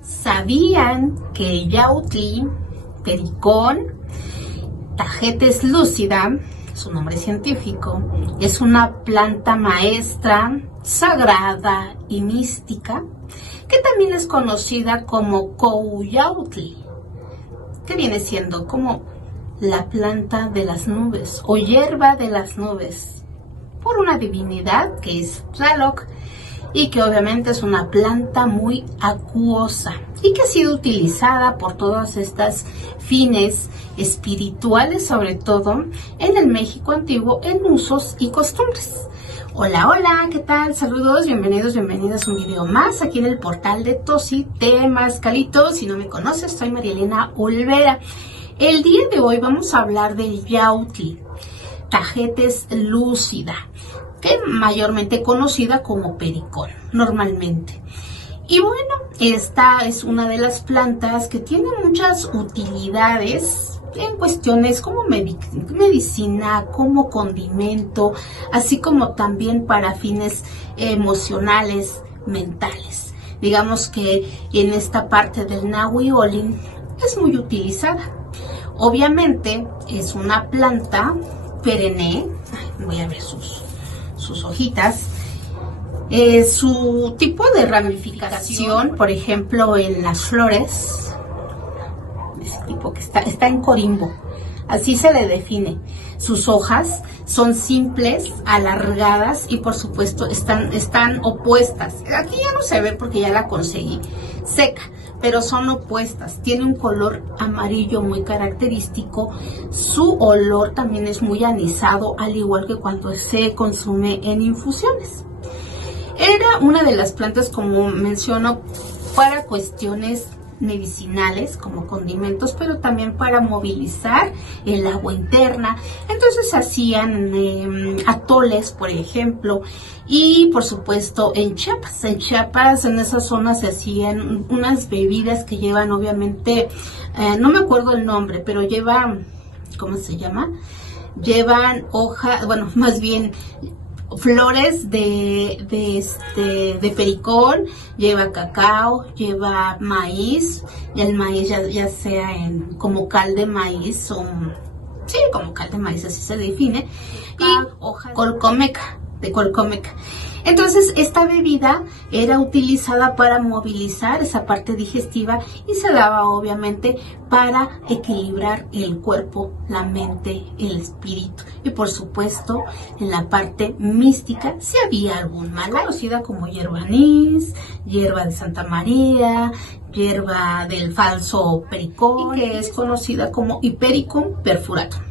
¿Sabían que el yautli, pericón, Tagetes lucida, su nombre científico, es una planta maestra, sagrada y mística, que también es conocida como Couyautli, que viene siendo como la planta de las nubes o hierba de las nubes, por una divinidad que es Tlaloc, y que obviamente es una planta muy acuosa y que ha sido utilizada por todas estas fines espirituales, sobre todo en el México antiguo, en usos y costumbres. Hola, hola, ¿qué tal? Saludos, bienvenidos, bienvenidas a un video más aquí en el portal de Tosi Temazcalito. Si no me conoces, soy María Elena Olvera. El día de hoy vamos a hablar del yautli, Tagetes lucida, que mayormente conocida como pericón, normalmente. Y bueno, esta es una de las plantas que tiene muchas utilidades en cuestiones como medicina, como condimento, así como también para fines emocionales, mentales. Digamos que en esta parte del Nahuiolin es muy utilizada. Obviamente es una planta perenne. Voy a ver sus hojitas. Su tipo de ramificación, por ejemplo, en las flores, ese tipo que está en corimbo, así se le define. Sus hojas son simples, alargadas y por supuesto están opuestas. Aquí ya no se ve porque ya la conseguí seca, pero son opuestas. Tiene un color amarillo muy característico. Su olor también es muy anisado, al igual que cuando se consume en infusiones. Era una de las plantas, como menciono, para cuestiones medicinales como condimentos, pero también para movilizar el agua interna. Entonces se hacían atoles, por ejemplo, y por supuesto en Chiapas, en esa zona se hacían unas bebidas que llevan, obviamente, no me acuerdo el nombre, pero llevan, ¿cómo se llama? Llevan hoja, bueno, más bien flores de pericón, lleva cacao, lleva maíz, y el maíz ya sea como cal de maíz, o sí, como cal de maíz, así se define, y hoja de colcomeca. Entonces esta bebida era utilizada para movilizar esa parte digestiva y se daba obviamente para equilibrar el cuerpo, la mente, el espíritu, y por supuesto en la parte mística si había algún mal, conocida como hierba anís, hierba de Santa María, hierba del falso pericón, y que es conocida como Hipericum perfuratum.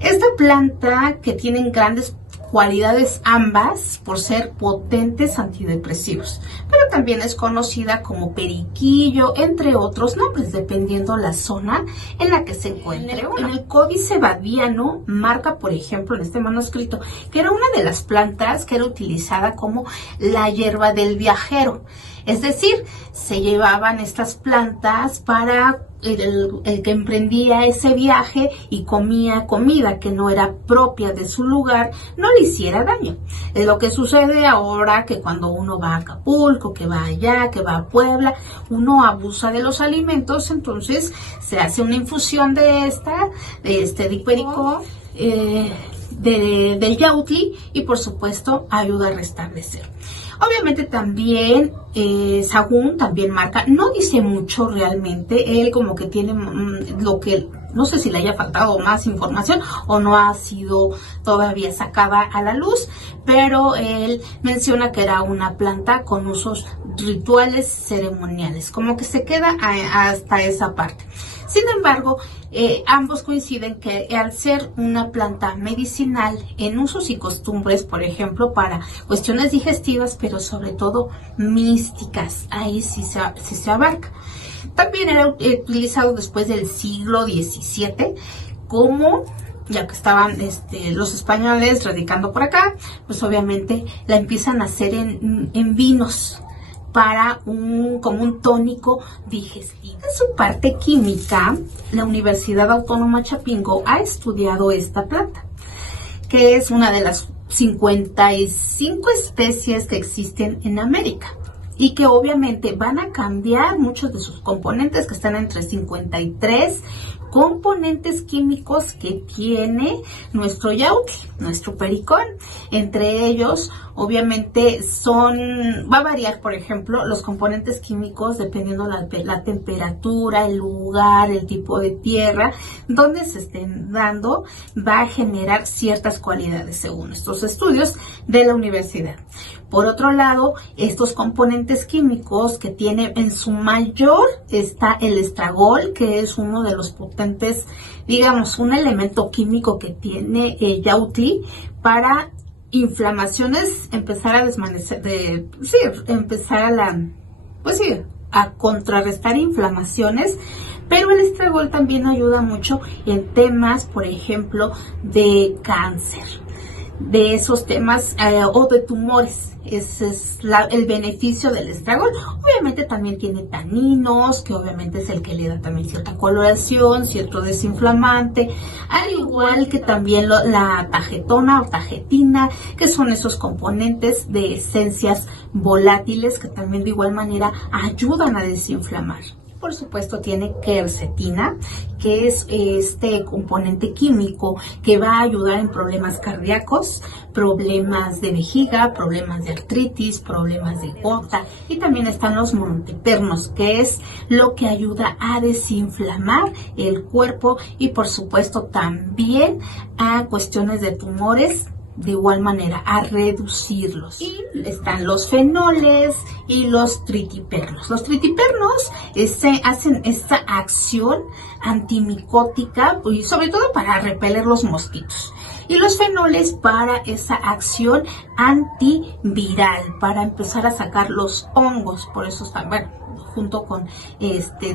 Esta planta, que tienen grandes cualidades ambas por ser potentes antidepresivos, pero también es conocida como periquillo, entre otros nombres, dependiendo la zona en la que se encuentre. En el Códice Badiano marca, por ejemplo, en este manuscrito, que era una de las plantas que era utilizada como la hierba del viajero. Es decir, se llevaban estas plantas para el que emprendía ese viaje y comía comida que no era propia de su lugar, no le hiciera daño. Es lo que sucede ahora, que cuando uno va a Acapulco, que va allá, que va a Puebla, uno abusa de los alimentos, entonces se hace una infusión de hipericón, del yautli, y por supuesto ayuda a restablecer. Obviamente también Sahagún también marca, no dice mucho realmente, él como que tiene lo que, no sé si le haya faltado más información o no ha sido todavía sacada a la luz, pero él menciona que era una planta con usos rituales ceremoniales, como que se queda hasta esa parte. Sin embargo, ambos coinciden que al ser una planta medicinal en usos y costumbres, por ejemplo, para cuestiones digestivas, pero sobre todo místicas, ahí sí se abarca. También era utilizado después del siglo XVII como, ya que estaban los españoles radicando por acá, pues obviamente la empiezan a hacer en vinos, para como un tónico digestivo. En su parte química, la Universidad Autónoma Chapingo ha estudiado esta planta, que es una de las 55 especies que existen en América. y que obviamente van a cambiar muchos de sus componentes, que están entre 53 componentes químicos que tiene nuestro yautli, nuestro pericón. Entre ellos, obviamente, va a variar, por ejemplo, los componentes químicos dependiendo la temperatura, el lugar, el tipo de tierra, donde se estén dando, va a generar ciertas cualidades según estos estudios de la universidad. Por otro lado, estos componentes químicos que tiene en su mayor está el estragol, que es uno de los potentes, digamos, un elemento químico que tiene el yautli para inflamaciones, empezar a desvanecer, a contrarrestar inflamaciones. Pero el estragol también ayuda mucho en temas, por ejemplo, de cáncer, de esos temas o de tumores. Ese es el beneficio del estragol. Obviamente también tiene taninos, que obviamente es el que le da también cierta coloración, cierto desinflamante, al igual que también la tajetona o tajetina, que son esos componentes de esencias volátiles que también de igual manera ayudan a desinflamar. Por supuesto tiene quercetina, que es este componente químico que va a ayudar en problemas cardíacos, problemas de vejiga, problemas de artritis, problemas de gota, y también están los montepernos, que es lo que ayuda a desinflamar el cuerpo y por supuesto también a cuestiones de tumores, de igual manera a reducirlos. Y están los fenoles y los tritipernos. Los tritipernos hacen esta acción antimicótica y sobre todo para repeler los mosquitos. Y los fenoles para esa acción antiviral, para empezar a sacar los hongos. Por eso están, junto con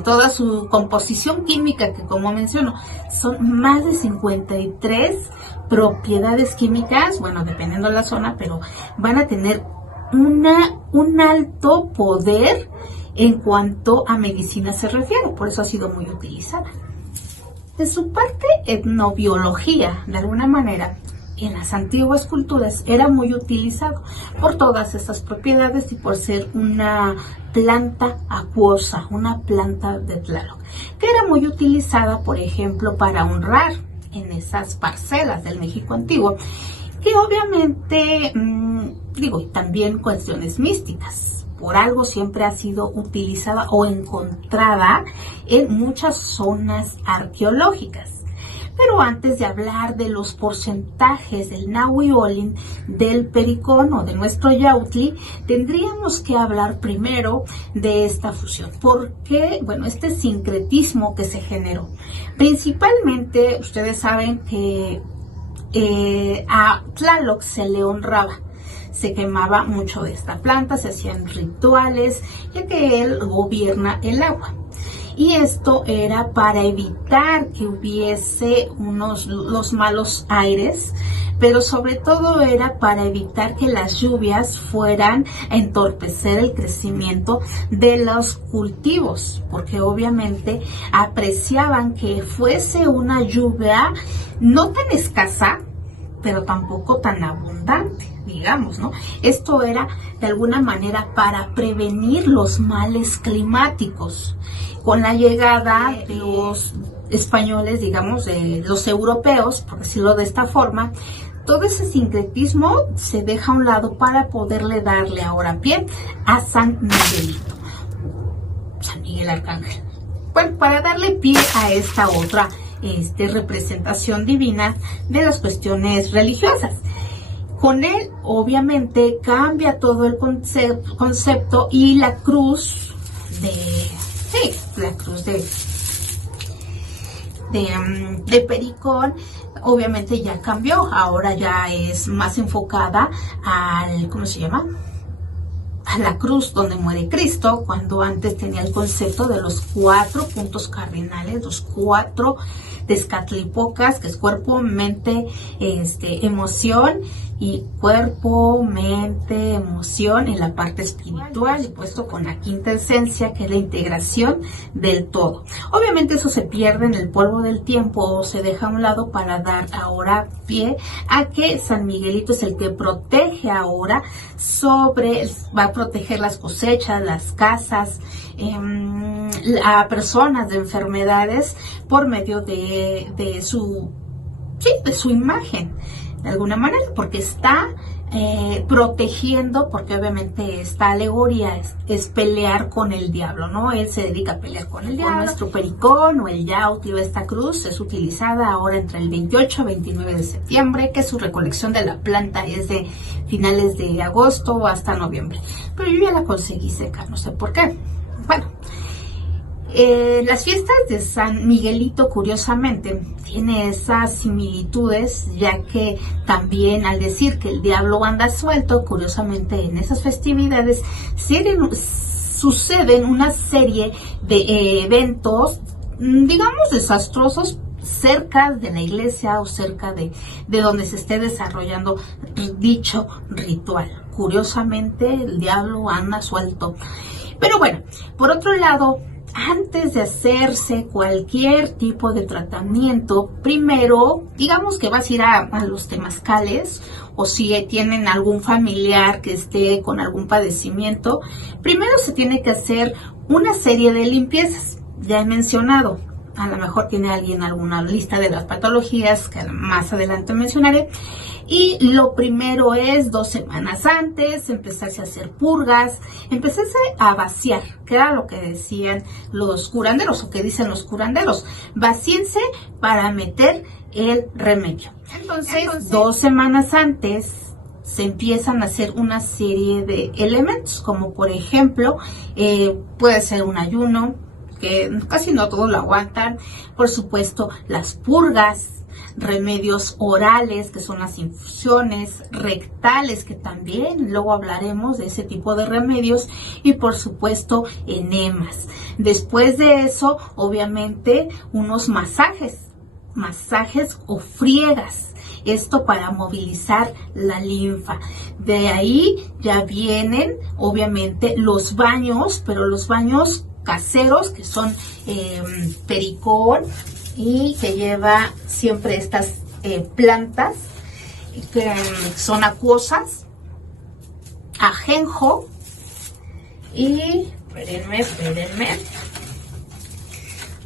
toda su composición química, que como menciono, son más de 53 propiedades químicas, dependiendo de la zona, pero van a tener un alto poder en cuanto a medicina se refiere, por eso ha sido muy utilizada. De su parte, etnobiología, de alguna manera, en las antiguas culturas era muy utilizado por todas estas propiedades y por ser una planta acuosa, una planta de Tlaloc, que era muy utilizada, por ejemplo, para honrar en esas parcelas del México antiguo, que obviamente, y también cuestiones místicas, por algo siempre ha sido utilizada o encontrada en muchas zonas arqueológicas. Pero antes de hablar de los porcentajes del Nahui-Olin, del pericón o de nuestro yautli, tendríamos que hablar primero de esta fusión. ¿Por qué? Este sincretismo que se generó. Principalmente, ustedes saben que a Tlaloc se le honraba. Se quemaba mucho de esta planta, se hacían rituales, ya que él gobierna el agua. Y esto era para evitar que hubiese los malos aires, pero sobre todo era para evitar que las lluvias fueran a entorpecer el crecimiento de los cultivos, porque obviamente apreciaban que fuese una lluvia no tan escasa, pero tampoco tan abundante, digamos, ¿no? Esto era de alguna manera para prevenir los males climáticos. Con la llegada de los españoles, digamos, de los europeos, por decirlo de esta forma, todo ese sincretismo se deja a un lado para poderle darle ahora pie a San Miguelito, San Miguel Arcángel. Para darle pie a esta otra representación divina de las cuestiones religiosas. Con él, obviamente, cambia todo el concepto y la cruz de pericón, obviamente ya cambió. Ahora ya es más enfocada al, a la cruz donde muere Cristo, cuando antes tenía el concepto de los 4 puntos cardinales, los 4 Tezcatlipocas, que es cuerpo, mente, emoción, y cuerpo, mente, emoción y la parte espiritual, y puesto con la quinta esencia, que es la integración del todo. Obviamente eso se pierde en el polvo del tiempo o se deja a un lado para dar ahora pie a que San Miguelito es el que protege ahora va a proteger las cosechas, las casas, a personas de enfermedades por medio de su imagen, de alguna manera, porque está protegiendo, porque obviamente esta alegoría es pelear con el diablo, ¿no? Él se dedica a pelear con el diablo. Nuestro pericón o el yautli o esta cruz es utilizada ahora entre el 28 a 29 de septiembre, que su recolección de la planta es de finales de agosto hasta noviembre. Pero yo ya la conseguí seca, no sé por qué. Bueno, las fiestas de San Miguelito, curiosamente, tiene esas similitudes, ya que también al decir que el diablo anda suelto, curiosamente en esas festividades suceden una serie de eventos, digamos, desastrosos cerca de la iglesia o cerca de donde se esté desarrollando dicho ritual. Curiosamente, el diablo anda suelto. Pero bueno, por otro lado, antes de hacerse cualquier tipo de tratamiento, primero, digamos que vas a ir a los temazcales, o si tienen algún familiar que esté con algún padecimiento, primero se tiene que hacer una serie de limpiezas. Ya he mencionado, a lo mejor tiene alguien alguna lista de las patologías que más adelante mencionaré. Y lo primero es 2 semanas antes empezarse a hacer purgas, empezarse a vaciar, que era lo que decían los curanderos o que dicen los curanderos. Vacíense para meter el remedio. Entonces 2 semanas antes se empiezan a hacer una serie de elementos, como por ejemplo, puede ser un ayuno, que casi no todos lo aguantan. Por supuesto, las purgas, remedios orales, que son las infusiones, rectales, que también luego hablaremos de ese tipo de remedios, y por supuesto enemas. Después de eso, obviamente, unos masajes o friegas. Esto para movilizar la linfa. De ahí ya vienen, obviamente, los baños, pero los baños caseros, que son pericón, y que lleva siempre estas plantas que son acuosas, ajenjo y, espérenme,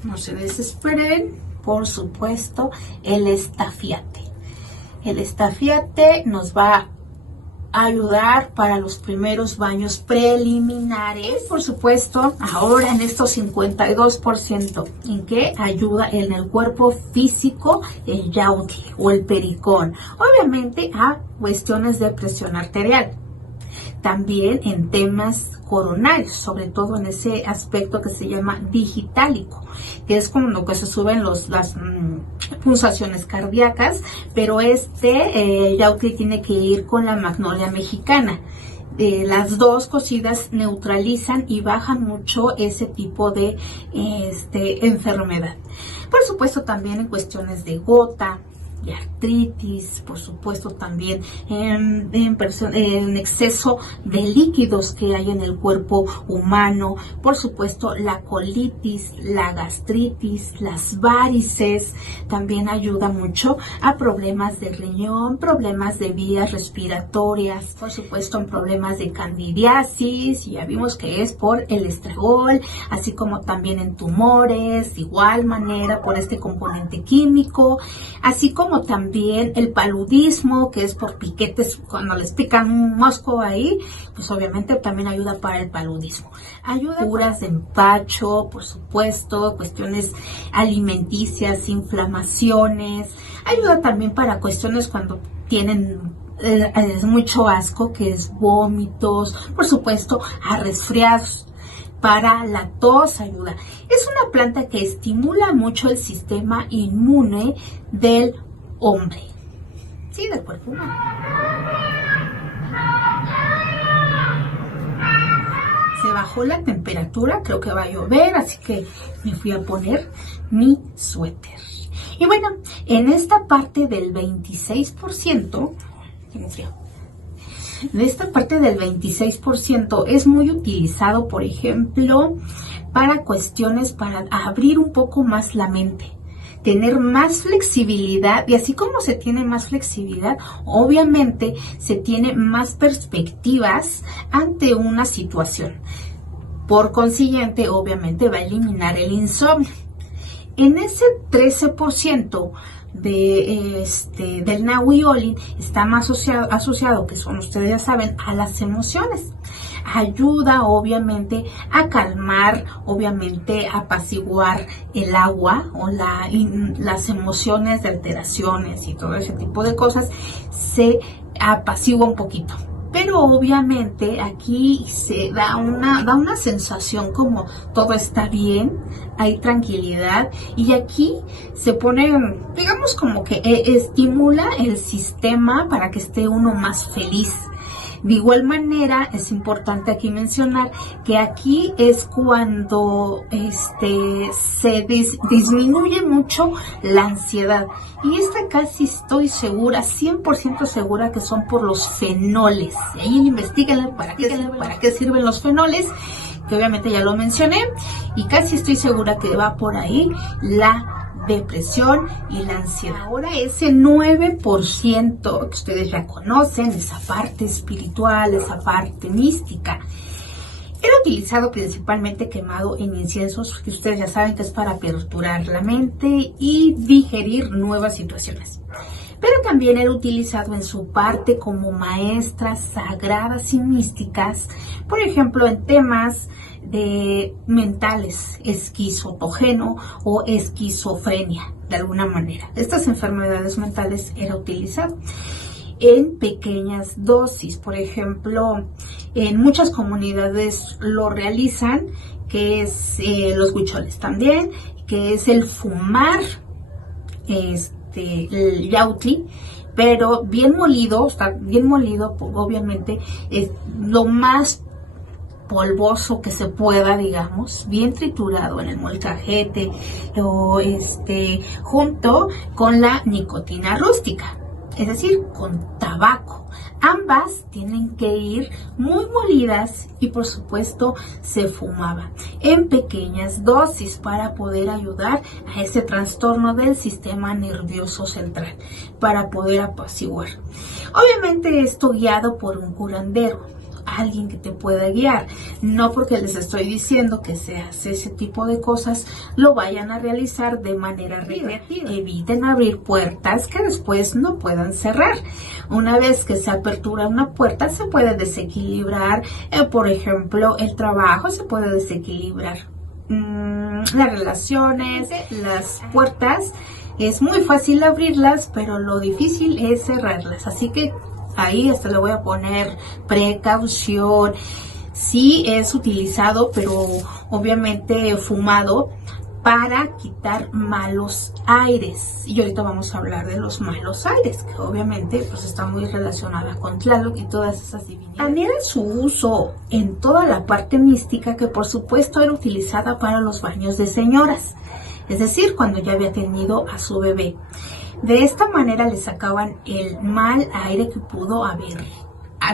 no se desesperen, por supuesto, el estafiate. El estafiate nos va a ayudar para los primeros baños preliminares. Por supuesto, ahora en estos 52%, ¿en qué ayuda? En el cuerpo físico, el yautli o el pericón. Obviamente a cuestiones de presión arterial. También en temas coronarios, sobre todo en ese aspecto que se llama digitálico, que es como lo que se suben las pulsaciones cardíacas, pero yautli tiene que ir con la magnolia mexicana. Las dos cocidas neutralizan y bajan mucho ese tipo de enfermedad. Por supuesto, también en cuestiones de gota, de artritis, por supuesto también en exceso de líquidos que hay en el cuerpo humano, por supuesto la colitis, la gastritis, las varices, también ayuda mucho a problemas de riñón, problemas de vías respiratorias, por supuesto en problemas de candidiasis, ya vimos que es por el estragol, así como también en tumores, de igual manera por este componente químico, así como también el paludismo, que es por piquetes, cuando les pican un mosco ahí, pues obviamente también ayuda para el paludismo. Ayuda curas de empacho, por supuesto, cuestiones alimenticias, inflamaciones, ayuda también para cuestiones cuando tienen mucho asco, que es vómitos, por supuesto, a resfriados. Para la tos ayuda. Es una planta que estimula mucho el sistema inmune del hombre, sí, del cuerpo humano. Se bajó la temperatura, creo que va a llover, así que me fui a poner mi suéter. Y bueno, en esta parte del 26%, tengo frío. De esta parte del 26% es muy utilizado, por ejemplo, para cuestiones para abrir un poco más la mente, tener más flexibilidad, y así como se tiene más flexibilidad, obviamente se tiene más perspectivas ante una situación. Por consiguiente, obviamente va a eliminar el insomnio. En ese 13% del Nahui-Olin está más asociado, que son, ustedes ya saben, a las emociones. Ayuda obviamente a calmar, obviamente a apaciguar el agua o las emociones de alteraciones y todo ese tipo de cosas, se apacigua un poquito. Pero obviamente aquí se da una sensación como todo está bien, hay tranquilidad, y aquí se pone, digamos, como que estimula el sistema para que esté uno más feliz. De igual manera, es importante aquí mencionar que aquí es cuando se disminuye mucho la ansiedad. Y esta casi estoy segura, 100% segura, que son por los fenoles. Y ahí investíguenle para qué sirven los fenoles, que obviamente ya lo mencioné. Y casi estoy segura que va por ahí la depresión y la ansiedad. Ahora ese 9% que ustedes ya conocen, esa parte espiritual, esa parte mística, era utilizado principalmente quemado en inciensos, que ustedes ya saben que es para aperturar la mente y digerir nuevas situaciones. Pero también era utilizado en su parte como maestras sagradas y místicas, por ejemplo, en temas de mentales, esquizofrénico o esquizofrenia, de alguna manera. Estas enfermedades mentales era utilizado en pequeñas dosis. Por ejemplo, en muchas comunidades lo realizan, que es los huicholes también, que es el fumar el yautli, pero bien molido, está bien molido, obviamente es lo más polvoso que se pueda, digamos, bien triturado en el molcajete o junto con la nicotina rústica, es decir, con tabaco. Ambas tienen que ir muy molidas y por supuesto se fumaba en pequeñas dosis para poder ayudar a ese trastorno del sistema nervioso central, para poder apaciguar. Obviamente esto guiado por un curandero, alguien que te pueda guiar. No porque les estoy diciendo que se hace ese tipo de cosas, lo vayan a realizar de manera recreativa. Eviten abrir puertas que después no puedan cerrar. Una vez que se apertura una puerta, se puede desequilibrar, por ejemplo, el trabajo, se puede desequilibrar las relaciones, las puertas. Es muy fácil abrirlas, pero lo difícil es cerrarlas. Así que ahí le voy a poner precaución. Sí es utilizado, pero obviamente fumado, para quitar malos aires. Y ahorita vamos a hablar de los malos aires, que obviamente pues está muy relacionada con Tlaloc y todas esas divinidades. También en su uso en toda la parte mística, que por supuesto era utilizada para los baños de señoras, es decir, cuando ya había tenido a su bebé. De esta manera le sacaban el mal aire que pudo haber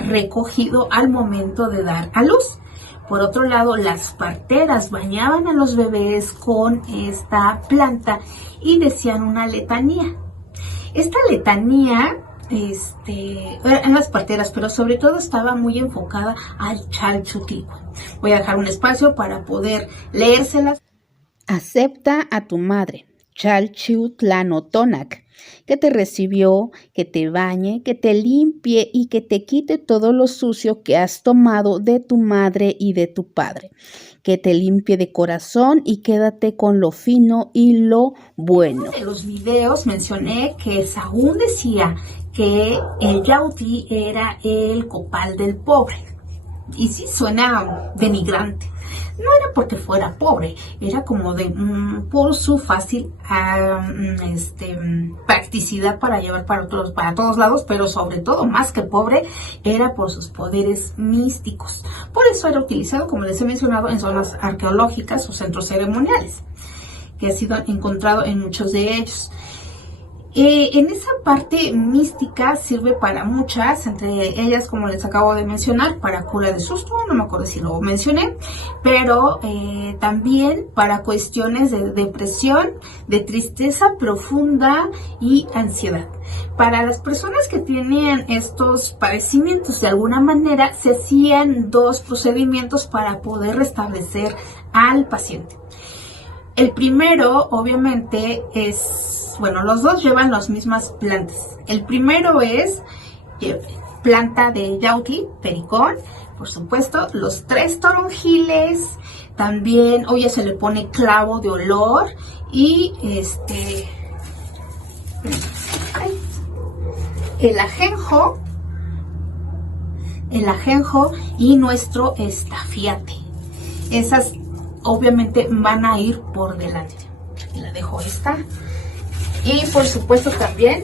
recogido al momento de dar a luz. Por otro lado, las parteras bañaban a los bebés con esta planta y decían una letanía. Esta letanía en las parteras, pero sobre todo estaba muy enfocada al Chalchutlicue. Voy a dejar un espacio para poder leérselas. Acepta a tu madre, Chalchiutlanotonac, que te recibió, que te bañe, que te limpie y que te quite todo lo sucio que has tomado de tu madre y de tu padre, que te limpie de corazón y quédate con lo fino y lo bueno. En los videos mencioné que Sahagún decía que el yautli era el copal del pobre. Y sí, suena denigrante. No era porque fuera pobre, era como por su fácil practicidad para llevar para todos lados, pero sobre todo, más que pobre, era por sus poderes místicos. Por eso era utilizado, como les he mencionado, en zonas arqueológicas o centros ceremoniales, que ha sido encontrado en muchos de ellos. En esa parte mística sirve para muchas, entre ellas, como les acabo de mencionar, para cura de susto, no me acuerdo si lo mencioné, pero también para cuestiones de depresión, de tristeza profunda y ansiedad. Para las personas que tienen estos padecimientos, de alguna manera se hacían 2 procedimientos para poder restablecer al paciente. El primero, obviamente, los 2 llevan las mismas plantas. El primero es planta de Yauti, pericón, por supuesto, los 3 toronjiles, también, se le pone clavo de olor y el ajenjo y nuestro estafiate. Esas obviamente van a ir por delante. Aquí la dejo esta. Y por supuesto también,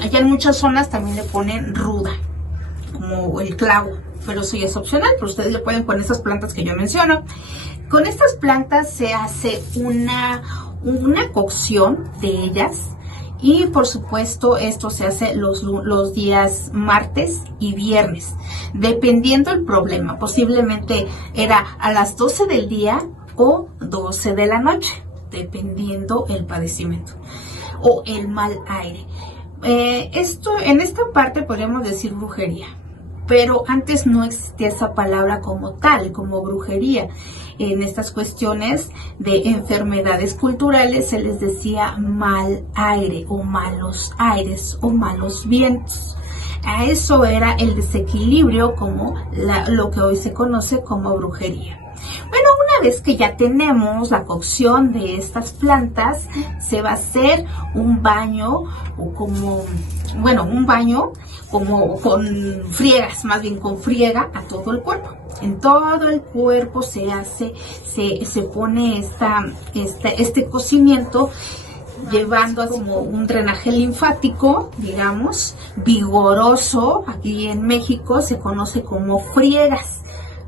allá en muchas zonas también le ponen ruda, como el clavo, pero eso ya es opcional, pero ustedes le pueden poner esas plantas que yo menciono. Con estas plantas se hace una cocción de ellas. Y por supuesto esto se hace los días martes y viernes, dependiendo el problema. Posiblemente era a las 12 del día o 12 de la noche, dependiendo el padecimiento o el mal aire. En esta parte podríamos decir brujería, pero antes no existía esa palabra como tal, como brujería. En estas cuestiones de enfermedades culturales se les decía mal aire o malos aires o malos vientos. A eso era el desequilibrio, como lo que hoy se conoce como brujería. Bueno, una vez que ya tenemos la cocción de estas plantas, se va a hacer un baño como con friegas, más bien con friega a todo el cuerpo. En todo el cuerpo se pone este cocimiento, llevando a como un drenaje linfático, digamos, vigoroso. Aquí en México se conoce como friegas.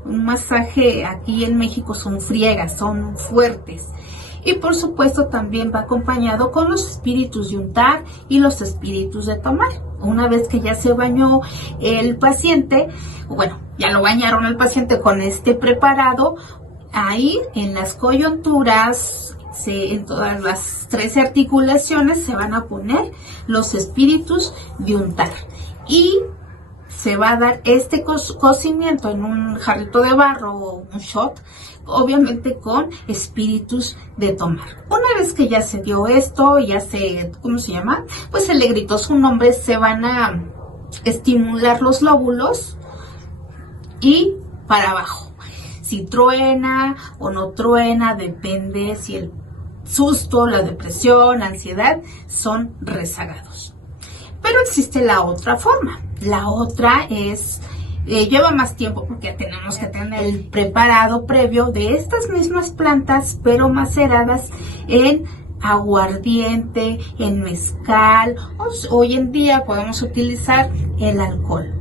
Un masaje aquí en México son friegas, son fuertes. Y por supuesto también va acompañado con los espíritus de untar y los espíritus de tomar. Una vez que ya se bañó el paciente, ya lo bañaron al paciente con este preparado, ahí en las coyunturas, en todas las 13 articulaciones se van a poner los espíritus de untar. Y se va a dar este cocimiento en un jarrito de barro o un shot, obviamente con espíritus de tomar. Una vez que ya se dio esto, pues se le gritó su nombre, se van a estimular los lóbulos y para abajo. Si truena o no truena, depende si el susto, la depresión, la ansiedad son rezagados. Pero existe la otra forma. La otra lleva más tiempo porque tenemos que tener el preparado previo de estas mismas plantas, pero maceradas en aguardiente, en mezcal. Hoy en día podemos utilizar el alcohol.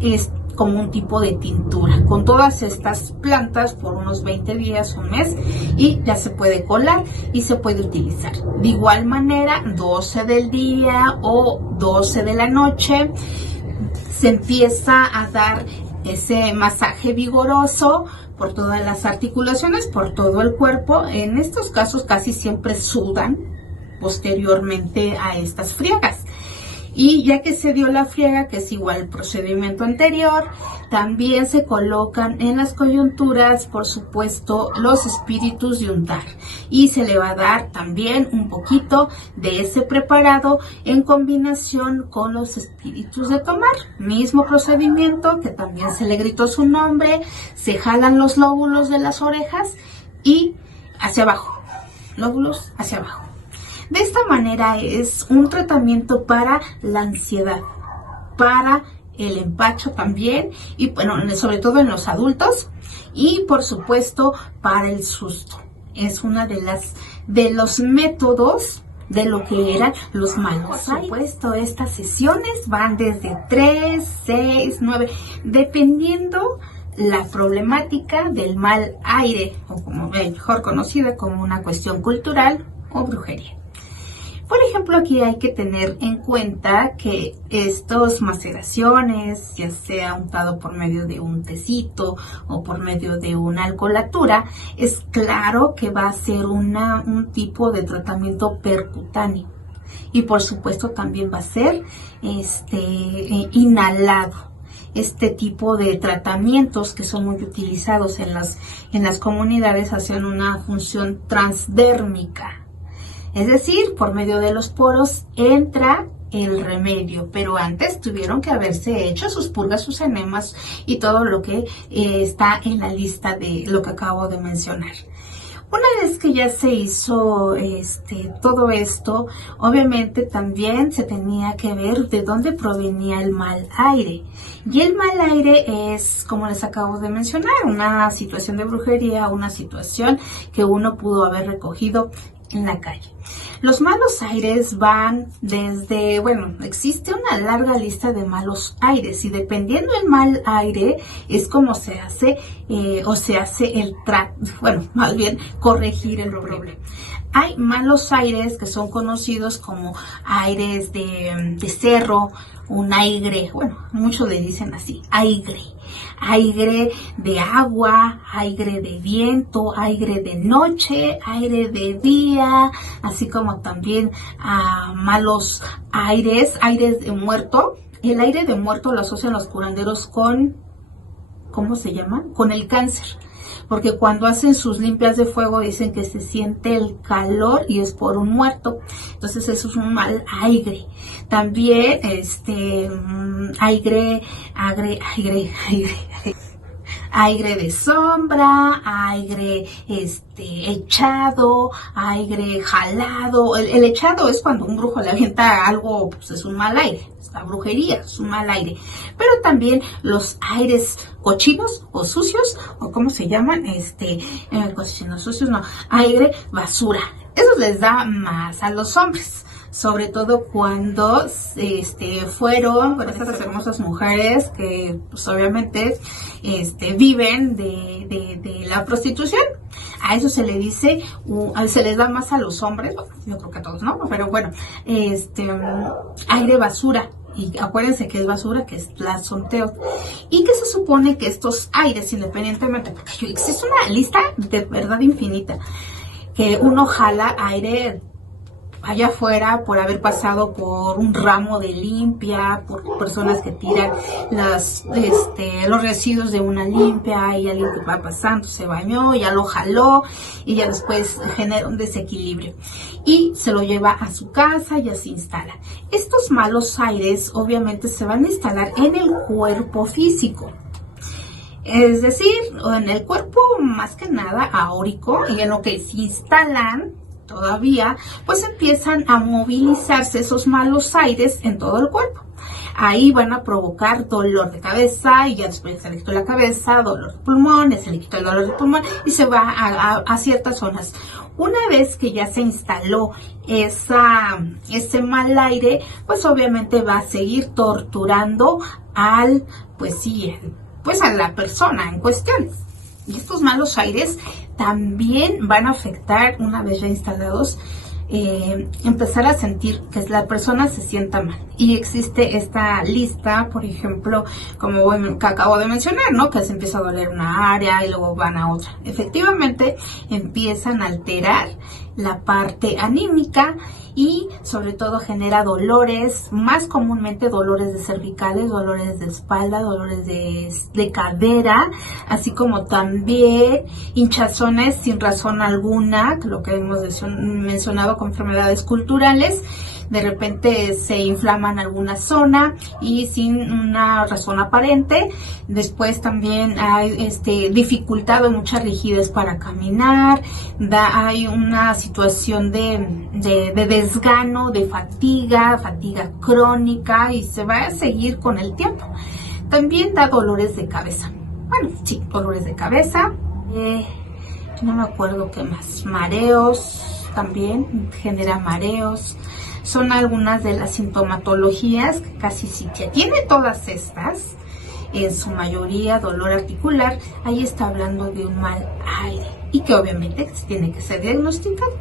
Es como un tipo de tintura con todas estas plantas por unos 20 días o un mes y ya se puede colar y se puede utilizar. De igual manera, 12 del día o 12 de la noche se empieza a dar ese masaje vigoroso por todas las articulaciones, por todo el cuerpo. En estos casos casi siempre sudan posteriormente a estas friegas. Y ya que se dio la friega, que es igual al procedimiento anterior, también se colocan en las coyunturas, por supuesto, los espíritus de untar. Y se le va a dar también un poquito de ese preparado en combinación con los espíritus de tomar. Mismo procedimiento, que también se le gritó su nombre, se jalan los lóbulos de las orejas y hacia abajo, lóbulos hacia abajo. De esta manera es un tratamiento para la ansiedad, para el empacho también, y sobre todo en los adultos, y por supuesto para el susto. Es una de los métodos de lo que eran los malos. Por supuesto, estas sesiones van desde 3, 6, 9, dependiendo la problemática del mal aire, o como mejor conocida como una cuestión cultural o brujería. Por ejemplo, aquí hay que tener en cuenta que estas maceraciones, ya sea untado por medio de un tecito o por medio de una alcoholatura, es claro que va a ser un tipo de tratamiento percutáneo. Y por supuesto también va a ser inhalado. Este tipo de tratamientos que son muy utilizados en las comunidades hacen una función transdérmica. Es decir, por medio de los poros entra el remedio, pero antes tuvieron que haberse hecho sus purgas, sus enemas y todo lo que está en la lista de lo que acabo de mencionar. Una vez que ya se hizo todo esto, obviamente también se tenía que ver de dónde provenía el mal aire. Y el mal aire es, como les acabo de mencionar, una situación de brujería, una situación que uno pudo haber recogido en la calle. Los malos aires van desde, existe una larga lista de malos aires y dependiendo del mal aire es como se hace corregir el problema. Hay malos aires que son conocidos como aires de cerro, un aire, muchos le dicen así, aire de agua, aire de viento, aire de noche, aire de día, así como también malos aires de muerto. El aire de muerto lo asocian los curanderos con, ¿cómo se llama? Con el cáncer. Porque cuando hacen sus limpias de fuego dicen que se siente el calor y es por un muerto. Entonces eso es un mal aire. También aire de sombra, aire echado, aire jalado. El echado es cuando un brujo le avienta algo, pues es un mal aire. La brujería es un mal aire. Pero también los aires cochinos o sucios, o cómo se llaman, cochinos sucios, no, aire basura. Eso les da más a los hombres. Sobre todo cuando fueron estas hermosas mujeres que pues obviamente viven de la prostitución. A eso se le dice, se les da más a los hombres, yo creo que a todos, ¿no? Pero aire basura. Y acuérdense que es basura, que es plazonteo. Y que se supone que estos aires, independientemente, porque existe una lista de verdad infinita, que uno jala aire allá afuera por haber pasado por un ramo de limpia, por personas que tiran los residuos de una limpia y alguien que va pasando se bañó, ya lo jaló y ya después genera un desequilibrio y se lo lleva a su casa y ya se instala. Estos malos aires obviamente se van a instalar en el cuerpo físico. Es decir, en el cuerpo más que nada aórico y en lo que se instalan todavía, pues empiezan a movilizarse esos malos aires en todo el cuerpo. Ahí van a provocar dolor de cabeza y ya después se le quitó la cabeza, dolor de pulmón, se le quitó el dolor de pulmón y se va a ciertas zonas. Una vez que ya se instaló ese mal aire, pues obviamente va a seguir torturando a la persona en cuestión. Y estos malos aires también van a afectar, una vez ya instalados, empezar a sentir que la persona se sienta mal. Y existe esta lista, por ejemplo, como que acabo de mencionar, ¿no? Que se empieza a doler una área y luego van a otra. Efectivamente, empiezan a alterar la parte anímica y sobre todo genera dolores, más comúnmente dolores de cervicales, dolores de espalda, dolores de cadera, así como también hinchazones sin razón alguna, lo que hemos mencionado con enfermedades culturales. De repente se inflaman alguna zona y sin una razón aparente. Después también hay dificultad o mucha rigidez para caminar. Hay una situación de desgano, de fatiga crónica y se va a seguir con el tiempo. También da dolores de cabeza. Dolores de cabeza. No me acuerdo qué más. Mareos también, genera mareos. Son algunas de las sintomatologías que casi sí que tiene todas estas, en su mayoría dolor articular. Ahí está hablando de un mal aire y que obviamente tiene que ser diagnosticado.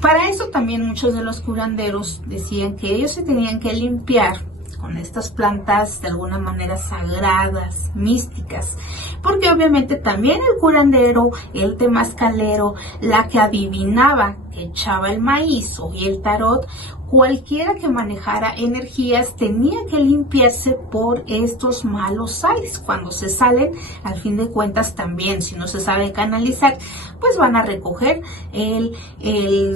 Para eso también muchos de los curanderos decían que ellos se tenían que limpiar con estas plantas de alguna manera sagradas, místicas, porque obviamente también el curandero, el temazcalero, la que adivinaba, que echaba el maíz o el tarot, cualquiera que manejara energías tenía que limpiarse por estos malos aires. Cuando se salen, al fin de cuentas también, si no se sabe canalizar, pues van a recoger en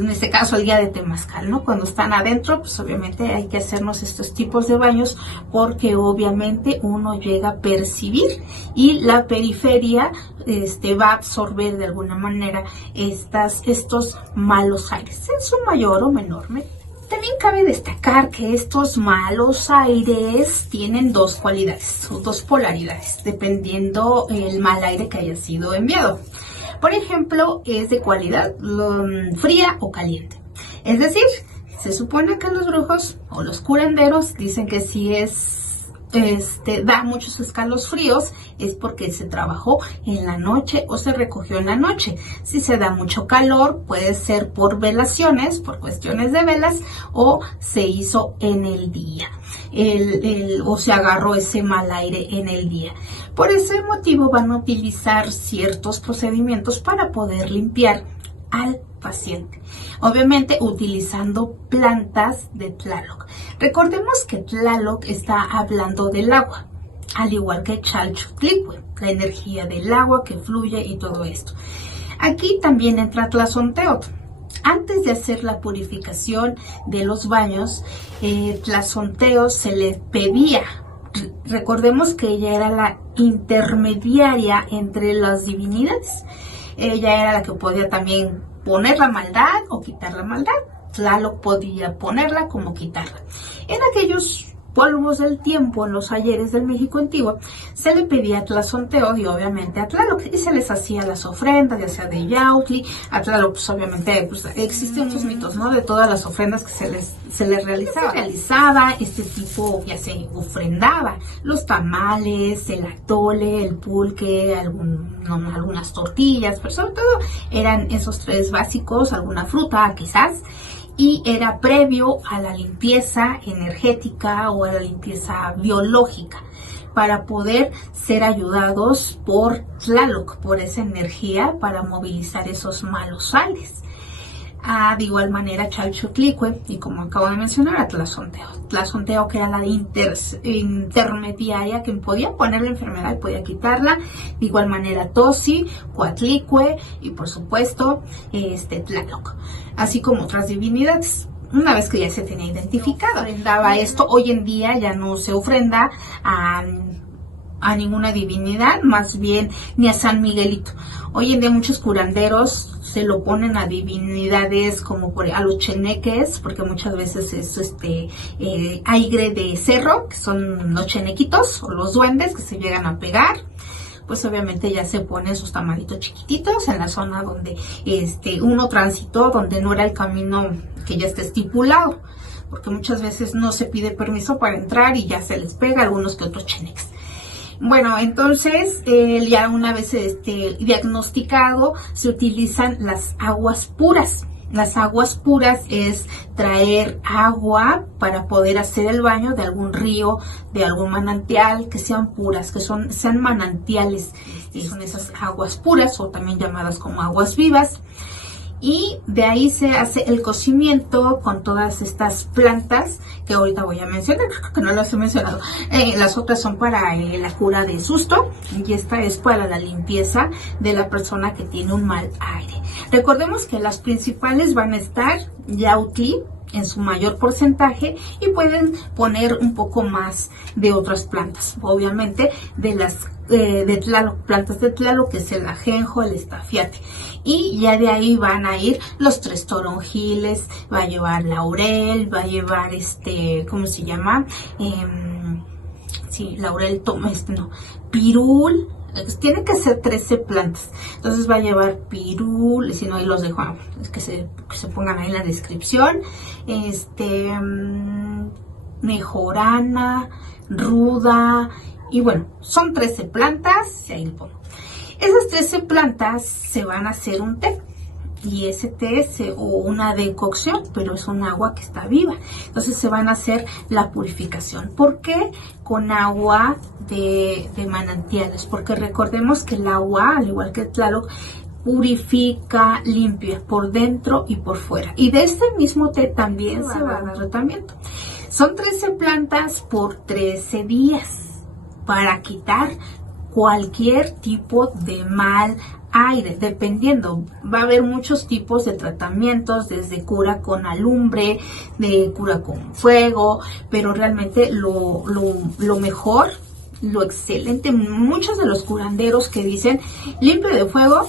este caso el guía de temazcal, ¿no? Cuando están adentro, pues obviamente hay que hacernos estos tipos de baños porque obviamente uno llega a percibir y la periferia va a absorber de alguna manera estos malos aires, en su mayor o menor medida. También cabe destacar que estos malos aires tienen dos cualidades, o dos polaridades, dependiendo el mal aire que haya sido enviado. Por ejemplo, es de cualidad fría o caliente. Es decir, se supone que los brujos o los curanderos dicen que si da muchos escalofríos es porque se trabajó en la noche o se recogió en la noche. Si se da mucho calor puede ser por velaciones, por cuestiones de velas, o se hizo en el día o se agarró ese mal aire en el día. Por ese motivo van a utilizar ciertos procedimientos para poder limpiar al paciente, obviamente utilizando plantas de Tlaloc. Recordemos que Tlaloc está hablando del agua, al igual que Chalchutlicue, la energía del agua que fluye y todo esto. Aquí también entra Tlazonteotl. Antes de hacer la purificación de los baños, Tlazonteotl se le pedía. Recordemos que ella era la intermediaria entre las divinidades. Ella era la que podía también poner la maldad o quitar la maldad. Tlaloc podía ponerla como quitarla. En aquellos polvos del tiempo, en los ayeres del México antiguo, se le pedía a Tlazonteotl y obviamente a Tlaloc, y se les hacía las ofrendas, ya sea de Yautli. A Tlaloc, pues obviamente existen muchos mitos, ¿no? De todas las ofrendas que se les realizaba. Se realizaba este tipo, ya se ofrendaba los tamales, el atole, el pulque, algunas tortillas, pero sobre todo eran esos tres básicos, alguna fruta quizás, y era previo a la limpieza energética o a la limpieza biológica para poder ser ayudados por Tlaloc, por esa energía para movilizar esos malos aires. De igual manera Chalchutlicue y, como acabo de mencionar, a Tlazonteotl. Tlazonteotl, que era la intermediaria que podía poner la enfermedad y podía quitarla. De igual manera Tosi, Coatlicue y por supuesto Tlaloc, así como otras divinidades. Una vez que ya se tenía identificado, ofrendaba esto. Hoy en día ya no se ofrenda a ninguna divinidad, más bien ni a San Miguelito. Hoy en día muchos curanderos se lo ponen a divinidades como a los cheneques, porque muchas veces es aire de cerro, que son los chenequitos o los duendes que se llegan a pegar. Pues obviamente ya se ponen sus tamalitos chiquititos en la zona donde uno transitó, donde no era el camino que ya está estipulado, porque muchas veces no se pide permiso para entrar y ya se les pega algunos que otros cheneques. Bueno, entonces ya una vez diagnosticado, se utilizan las aguas puras. Las aguas puras es traer agua para poder hacer el baño de algún río, de algún manantial, que sean puras, que sean manantiales. Son esas aguas puras, o también llamadas como aguas vivas. Y de ahí se hace el cocimiento con todas estas plantas que ahorita voy a mencionar, creo que no las he mencionado. Las otras son para la cura de susto, y esta es para la limpieza de la persona que tiene un mal aire. Recordemos que las principales van a estar Yautli en su mayor porcentaje, y pueden poner un poco más de otras plantas, obviamente de las de Tlaloc, plantas de Tlaloc, que es el ajenjo, el estafiate, y ya de ahí van a ir los tres toronjiles, va a llevar laurel, va a llevar ¿cómo se llama? Laurel, pirul. Tiene que ser 13 plantas, entonces va a llevar pirul, y si no ahí los dejo, que se pongan ahí en la descripción, mejorana, ruda, y bueno, son 13 plantas, y ahí lo pongo. Esas 13 plantas se van a hacer un té. ISTS o una decocción, pero es un agua que está viva. Entonces se van a hacer la purificación. ¿Por qué con agua de manantiales? Porque recordemos que el agua, al igual que el Tlaloc, purifica, limpia por dentro y por fuera. Y de este mismo té también se va a dar tratamiento. Son 13 plantas por 13 días para quitar cualquier tipo de mal aire, dependiendo. Va a haber muchos tipos de tratamientos, desde cura con alumbre, de cura con fuego, pero realmente lo mejor, lo excelente, muchos de los curanderos que dicen limpio de fuego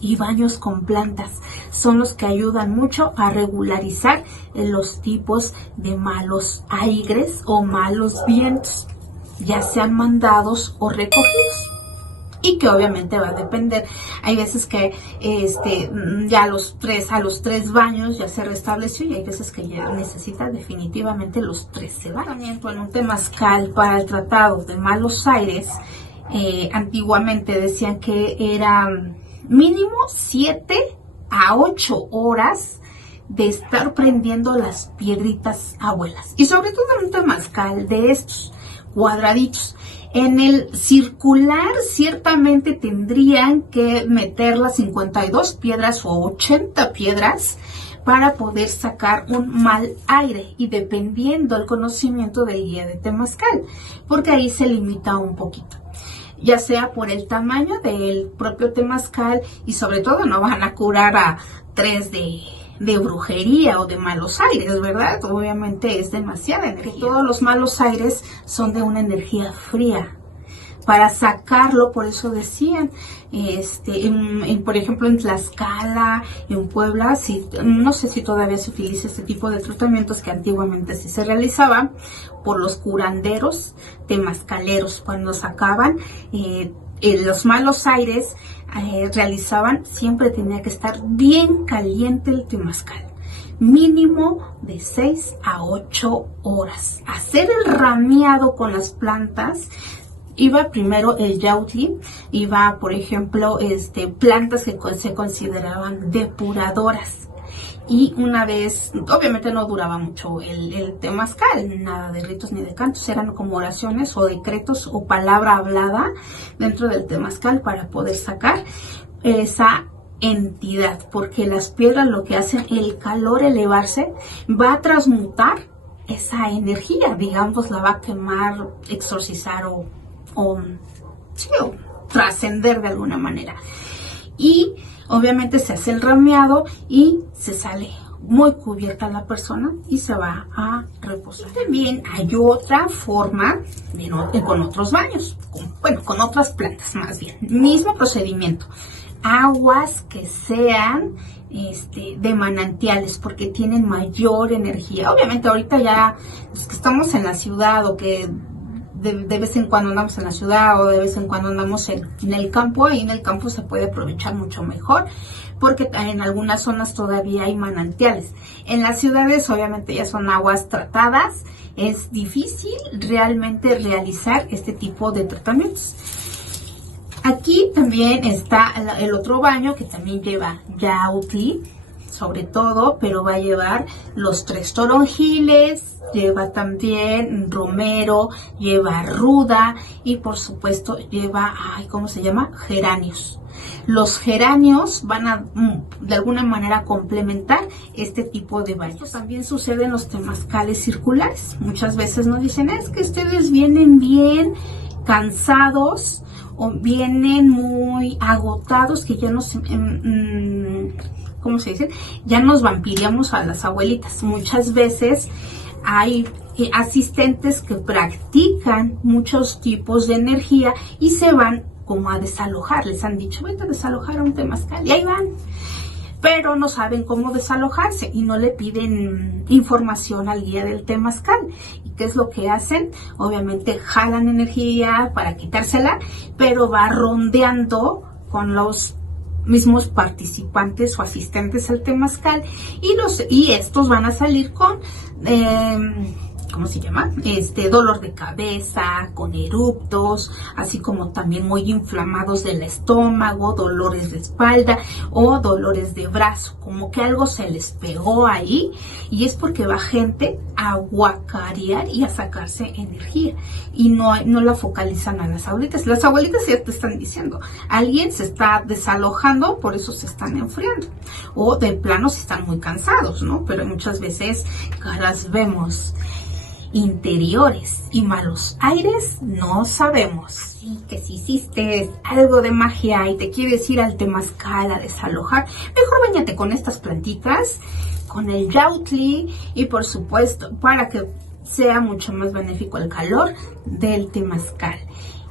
y baños con plantas son los que ayudan mucho a regularizar los tipos de malos aires o malos vientos, ya sean mandados o recogidos. Y que obviamente va a depender. Hay veces que ya a los tres baños ya se restableció, y hay veces que ya necesita definitivamente los 13 baños. En un temazcal para el tratado de malos aires, antiguamente decían que era mínimo 7 a 8 horas de estar prendiendo las piedritas abuelas. Y sobre todo en un temazcal de estos cuadraditos. En el circular ciertamente tendrían que meter las 52 piedras o 80 piedras para poder sacar un mal aire, y dependiendo del conocimiento del guía de temazcal, porque ahí se limita un poquito, ya sea por el tamaño del propio temazcal, y sobre todo no van a curar a 3 de brujería o de malos aires, ¿verdad? Obviamente es demasiada energía. Todos los malos aires son de una energía fría. Para sacarlo, por eso decían, por ejemplo, en Tlaxcala, en Puebla, no sé si todavía se utiliza este tipo de tratamientos que antiguamente sí se realizaban por los curanderos temazcaleros. Cuando sacaban los malos aires, realizaban, siempre tenía que estar bien caliente el temazcal, mínimo de 6 a 8 horas. Hacer el rameado con las plantas. Iba primero el yautli, iba, por ejemplo, plantas que se consideraban depuradoras. Y una vez, obviamente no duraba mucho el temazcal, nada de ritos ni de cantos, eran como oraciones o decretos o palabra hablada dentro del temazcal para poder sacar esa entidad, porque las piedras lo que hacen, el calor elevarse, va a transmutar esa energía, digamos, la va a quemar, exorcizar o trascender de alguna manera. Y obviamente se hace el rameado y se sale muy cubierta la persona y se va a reposar. También hay otra forma con otros baños, con otras plantas más bien, mismo procedimiento. Aguas que sean de manantiales, porque tienen mayor energía. Obviamente ahorita ya los que estamos en la ciudad, o que de vez en cuando andamos en la ciudad, o de vez en cuando andamos en el campo, ahí en el campo se puede aprovechar mucho mejor, porque en algunas zonas todavía hay manantiales. En las ciudades obviamente ya son aguas tratadas, es difícil realmente realizar este tipo de tratamientos. Aquí también está el otro baño, que también lleva yautli, sobre todo, pero va a llevar los 3 toronjiles, lleva también romero, lleva ruda, y por supuesto lleva, ¿cómo se llama? Geranios. Los geranios van a, de alguna manera, complementar este tipo de baños. También sucede en los temazcales circulares. Muchas veces nos dicen, es que ustedes vienen bien cansados, o vienen muy agotados, que ya nos... ¿cómo se dice? Ya nos vampiriamos a las abuelitas. Muchas veces hay asistentes que practican muchos tipos de energía y se van como a desalojar. Les han dicho, vete a desalojar a un temazcal, y ahí van. Pero no saben cómo desalojarse y no le piden información al guía del temazcal. ¿Y qué es lo que hacen? Obviamente jalan energía para quitársela, pero va rondeando con los mismos participantes o asistentes al temazcal, y estos van a salir con ¿cómo se llama? Dolor de cabeza, con eruptos, así como también muy inflamados del estómago, dolores de espalda o dolores de brazo, como que algo se les pegó ahí, y es porque va gente a guacarear y a sacarse energía, y no la focalizan a las abuelitas. Las abuelitas ya te están diciendo, alguien se está desalojando, por eso se están enfriando, o de plano se están muy cansados, ¿no? Pero muchas veces caras vemos, interiores y malos aires no sabemos. Sí, que si hiciste algo de magia y te quieres ir al temazcal a desalojar, mejor bañate con estas plantitas, con el yautli, y por supuesto para que sea mucho más benéfico el calor del temazcal.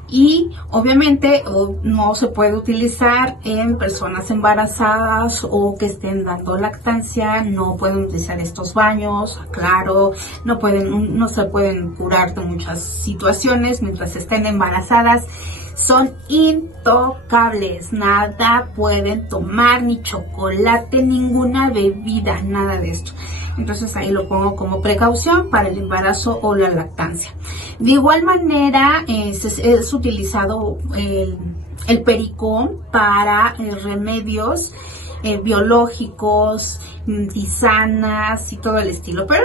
Y obviamente no se puede utilizar en personas embarazadas o que estén dando lactancia. No pueden utilizar estos baños, claro, no se pueden curar de muchas situaciones mientras estén embarazadas. Son intocables, nada pueden tomar, ni chocolate, ninguna bebida, nada de esto. Entonces ahí lo pongo como precaución para el embarazo o la lactancia. De igual manera es utilizado el pericón para remedios biológicos, tisanas y todo el estilo. Pero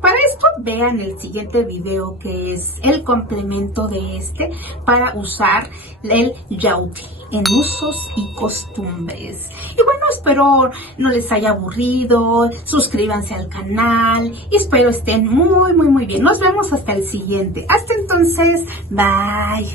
para esto vean el siguiente video, que es el complemento de para usar el yautli en usos y costumbres. Y bueno, espero no les haya aburrido, suscríbanse al canal y espero estén muy bien. Nos vemos hasta el siguiente. Hasta entonces, bye.